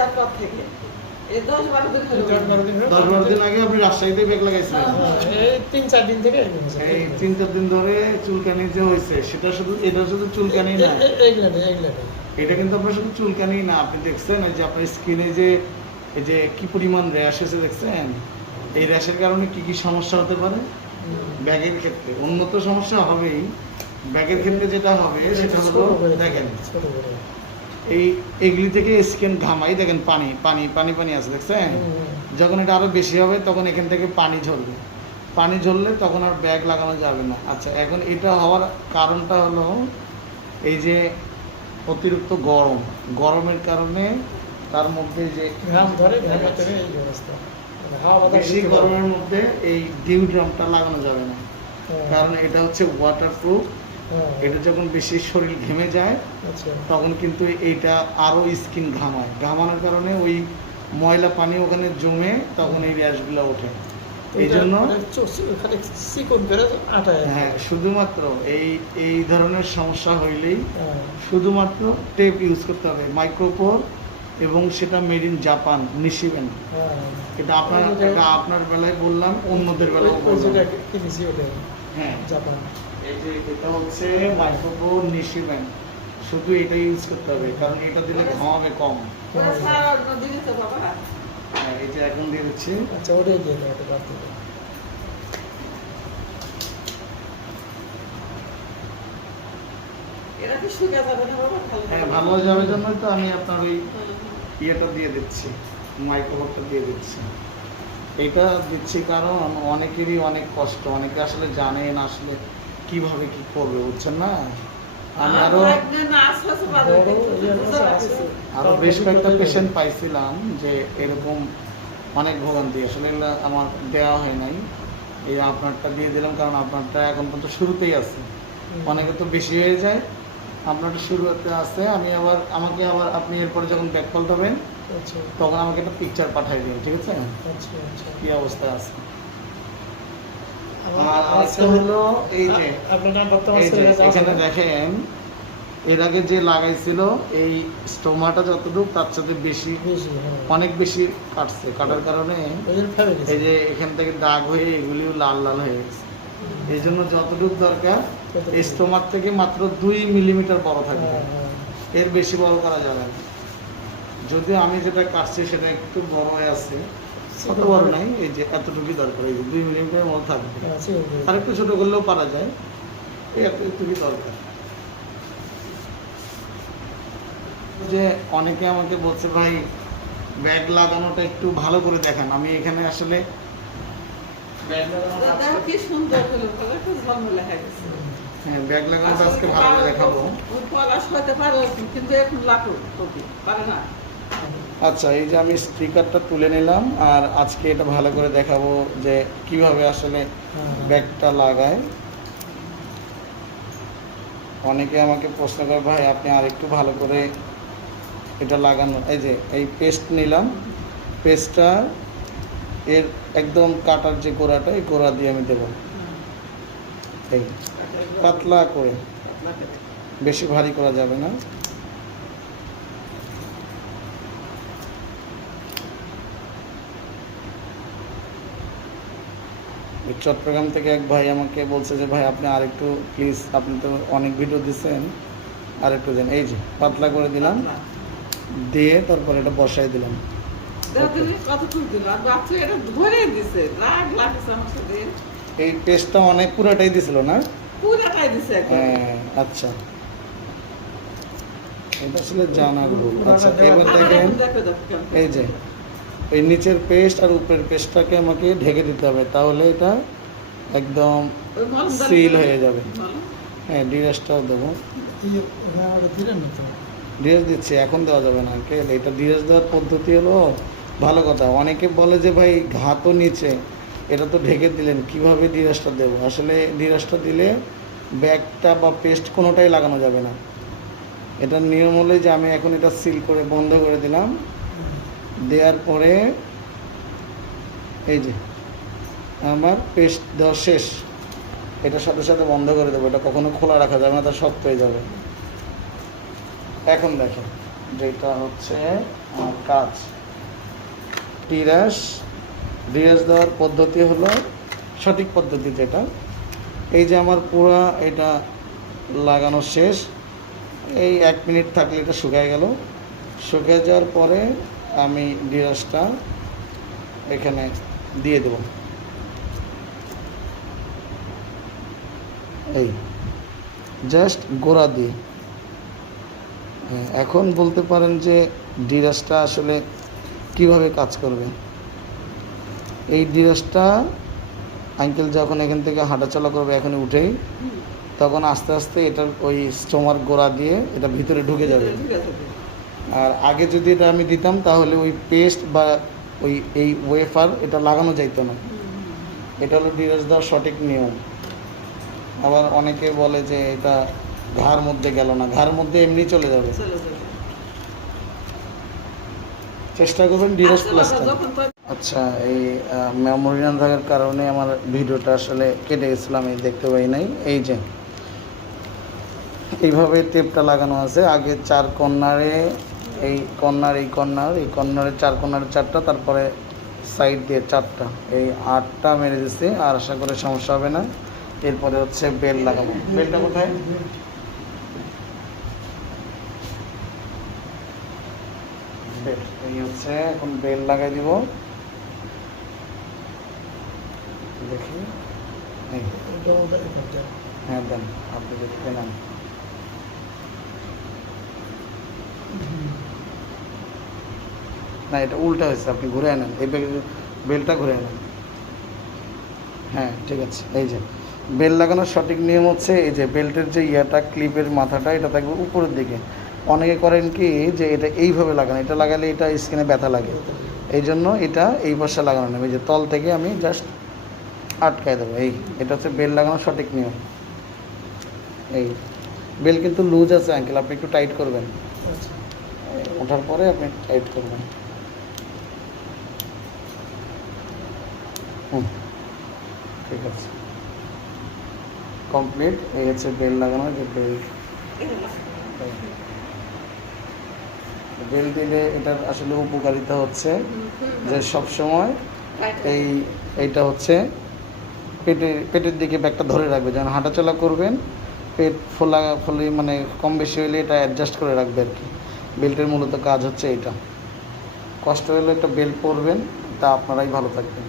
দেওয়ার পর থেকে। এই দশ বারো দিন দশ বারো দিন হলো। দশ বারো দিন আগে আপনি রাজশাহীতে ব্যাগ লাগাইছিলেন এই তিন চার দিন থেকে এই তিন চার দিন ধরে চুলকানি যে হয়েছে সেটা শুধু এটা শুধু চুলকানি না। এ- এ- এইগুলা নেই, এইগুলা নেই। এটা কিন্তু আপনার শুধু চুলকানি না আপনি দেখছেন যে আপনার স্কিনে যে এই যে কি পরিমাণ র্যাশ এসে দেখছেন? এই র্যাশের কারণে কি কি সমস্যা হতে পারে? ব্যাগের ক্ষেত্রে। উন্নত সমস্যা হবেই। ব্যাগের ক্ষেত্রে যেটা হবে সেটা হলো দেখেন। এই এগুলি থেকে স্কিন ঘামাই দেখেন পানি পানি পানি পানি আছে দেখছেন? যখন এটা আরও বেশি হবে তখন এখান থেকে পানি ঝরবে। পানি ঝরলে তখন আর ব্যাগ লাগানো যাবে না। আচ্ছা এখন এটা হওয়ার কারণটা হলো এই যে অতিরিক্ত গরম। গরমের কারণে তার মধ্যে যে ঘাম ধরে মানে বেশি গরমের মধ্যে এই ডিউ ডিউড্রামটা লাগানো যাবে না। কারণ এটা হচ্ছে ওয়াটার প্রুফ এটা যখন বেশি শরীর ঘেমে যায় আচ্ছা। তখন কিন্তু এইটা আরও স্কিন ঘামায়। ঘামানোর কারণে ওই ময়লা পানি ওখানে জমে তখন এই র্যাশগুলো ওঠে। এই জন্য মানে হ্যাঁ শুধুমাত্র এই এই ধরনের সমস্যা হইলেই হ্যাঁ, শুধুমাত্র টেপ ইউজ করতে হবে। মাইক্রোপোর এবং সেটা মেড ইন জাপান নিশিবেন। হ্যাঁ। এটা আপনার আপনার বেলায় বললাম অন্যদের বেলায় হ্যাঁ। জাপান। এই যে এটা হচ্ছে মাইক্রোপোর নিশিবেন শুধু এটা ইউজ করতে হবে কারণ এটা দিলে ঘামাবে কম। যে এখন দিয়ে দিচ্ছি। আচ্ছা ওটাই দিয়ে ওটা বাদ হ্যাঁ ভালো তো আমি আপনার ওই ইয়েটা দিয়ে দিচ্ছি দিয়ে দিচ্ছি। এটা দিচ্ছি কারণ অনেকেরই অনেক কষ্ট অনেকে আসলে জানে না আসলে কীভাবে কি করবে বুঝছেন না? আমি আরও বড় ইয়ে। আরও বেশ কয়েকটা পেশেন্ট পাইছিলাম যে এরকম অনেক ভোগান্তি। আসলে আমার দেওয়া হয় নাই। এই আপনারটা দিয়ে দিলাম কারণ আপনারটা এখন পর্যন্ত শুরুতেই আছে। অনেকে তো বেশি হয়ে যায় আপনারটা শুরুতে আছে। আমি আবার আমাকে আবার আপনি এরপরে যখন ব্যাক পাল্টাবেন আচ্ছা। তখন আমাকে একটা পিকচার পাঠাই দিন ঠিক আছে? আচ্ছা আচ্ছা। কি অবস্থায় আছে? হলো এই যে এখানে দেখেন এর আগে যে লাগাইছিল এই স্টোমাটা যতটুকু তার সাথে বেশি হ্যাঁ। অনেক বেশি কাটছে। কাটার কারণে। এই যে এখান থেকে দাগ হয়ে এগুলিও লাল লাল হয়ে গেছে। এই জন্য যতটুকু দরকার এই স্টোমার থেকে মাত্র দুই মিলিমিটার বড় থাকবে। হ্যাঁ, হ্যাঁ। এর বেশি বড় করা যাবে না। যদিও আমি যেটা কাটছি সেটা একটু বড় হয়ে আছে। অত বড় নাই এই যে এতটুকুই দরকার এই যে দুই মতো থাকবে। আর একটু ছোট করলেও পারা যায় এই এতটুকুই দরকার। যে অনেকে আমাকে বলছে ভাই ব্যাগ লাগানোটা একটু ভালো করে দেখান। আমি এখানে আসলে হয়ে ব্যাগ লাগানোটা আজকে ভালো করে দেখাবো। ওই পলাশ হতে পারে কিন্তু এখন লাখো পারে না। আচ্ছা এই যে আমি স্টিকারটা তুলে নিলাম আর আজকে এটা ভালো করে দেখাবো যে কীভাবে আসলে হ্যাঁ, ব্যাগটা লাগায়। অনেকে আমাকে প্রশ্ন করে ভাই আপনি আর একটু ভালো করে এটা লাগানো। এই যে এই পেস্ট নিলাম। পেস্টটা এর একদম কাটার যে গোড়াটা এই গোড়া দিয়ে আমি দেবো। এই পাতলা করে। বেশি ভারী করা যাবে না। চট্টগ্রাম থেকে এক ভাই আমাকে বলছে যে ভাই আপনি আর একটু প্লিজ আপনি তো অনেক ভিডিও দিচ্ছেন আর একটু দেন। এই যে পাতলা করে দিলাম। দিয়ে তারপর এটা বসাই দিলাম। এই পেস্টটা অনেক পুরাটাই দিছিল না? পুরাটাই দিছে হ্যাঁ আচ্ছা। এটা আসলে জানার ভুল। আচ্ছা এবার দেখেন। এই যে এই নিচের পেস্ট আর উপরের পেস্টটাকে আমাকে ঢেকে দিতে হবে তাহলে এটা একদম। সিল হয়ে যাবে। হ্যাঁ ডিরেসটাও দেবো। যে- হ্যাঁ, দিচ্ছি এখন দেওয়া যাবে না কে এটা ডিরেস দেওয়ার পদ্ধতি হলো? ভালো কথা অনেকে বলে যে ভাই ঘা তো নিচে এটা তো ঢেকে দিলেন কীভাবে ডিরেসটা দেবো? আসলে ডিরেসটা দিলে ব্যাগটা বা পেস্ট কোনোটাই লাগানো যাবে না। এটার নিয়ম হলে যে আমি এখন এটা সিল করে বন্ধ করে দিলাম দেওয়ার পরে, এই যে, আমার পেস্ট দেওয়া শেষ। এটার সাথে সাথে বন্ধ করে দেবো, এটা কখনো খোলা রাখা যাবে না, তা শক্ত হয়ে যাবে। এখন দেখেন, যেটা হচ্ছে আমার কাজ। টিরাস ডিরাস দেওয়ার পদ্ধতি হলো সঠিক পদ্ধতি যেটা। এই যে আমার পুরা এটা লাগানো শেষ। এই এক মিনিট থাকলে এটা শুকায় গেল। শুকিয়ে যাওয়ার পরে আমি ডিরাসটা এখানে দিয়ে দেব। এই জাস্ট গোড়া দিয়ে। হ্যাঁ, এখন বলতে পারেন যে ডিরাসটা আসলে কীভাবে কাজ করবে। এই ডিরাসটা আঙ্কেল যখন এখান থেকে হাঁটাচলা করবে এখনই উঠেই তখন আস্তে আস্তে এটার ওই স্টোমার গোড়া দিয়ে এটা ভিতরে ঢুকে যাবে। আর আগে যদি এটা আমি দিতাম তাহলে ওই পেস্ট বা ওই এই ওয়েফার এটা লাগানো যাইতো না। এটা হলো ডিরাস দেওয়ার সঠিক নিয়ম। আবার অনেকে বলে যে এটা ঘাড় মধ্যে গেল না। ঘাড় মধ্যে এমনি চলে যাবে। চেষ্টা করবেন ডিরাস আচ্ছা, প্লাসটা বাবা, যখন তো- আচ্ছা এই মেমোরি না থাকার কারণে আমার ভিডিওটা আসলে কেটে গেছিলাম এই দেখতে পাই নাই। এই যে এইভাবে টেপটা লাগানো আছে। আগে চার কর্নারে এই কর্নার এই কর্নার, এই কর্নারে চার কর্নারে চারটা, তারপরে সাইড দিয়ে চারটা। এই আটটা মেরে দিচ্ছি আর আশা করে সমস্যা হবে না। এরপরে হচ্ছে বেল লাগাবো। বেলটা কোথায়? এই হচ্ছে, এখন বেল লাগাই দিব। দেখি। হ্যাঁ দেন, আপনি দেখতে নেন। না এটা উল্টা হয়েছে আপনি ঘুরে আনেন এই বেলটা ঘুরে আনেন। হ্যাঁ ঠিক আছে এই যে বেল লাগানোর সঠিক নিয়ম হচ্ছে এই যে বেল্টের যে ইয়াটা ক্লিপের মাথাটা এটা থাকবে উপরের দিকে। অনেকে করেন কি যে এটা এইভাবে লাগানো এটা লাগালে এটা স্কিনে ব্যথা লাগে। এই জন্য এটা এই পাশে লাগানো নেবে এই যে তল থেকে আমি জাস্ট আটকায় দেবো এই এটা হচ্ছে বেল লাগানোর সঠিক নিয়ম। এই বেল কিন্তু লুজ আছে আঙ্কেল আপনি একটু টাইট করবেন। আচ্ছা। ওঠার পরে আপনি টাইট করবেন। হুম ঠিক আছে। কমপ্লিট এই হচ্ছে বেল লাগানো যে বেল বেল দিলে এটার আসলে উপকারিতা হচ্ছে যে সব সময় এই এইটা হচ্ছে পেটের পেটের দিকে ব্যাগটা ধরে রাখবে। যখন হাঁটাচলা করবেন পেট ফোলা ফলি মানে কম বেশি হলে এটা অ্যাডজাস্ট করে রাখবে আর কি। বেল্টের মূলত কাজ হচ্ছে এইটা কষ্ট হলে একটা বেল্ট পরবেন তা আপনারাই ভালো থাকবেন।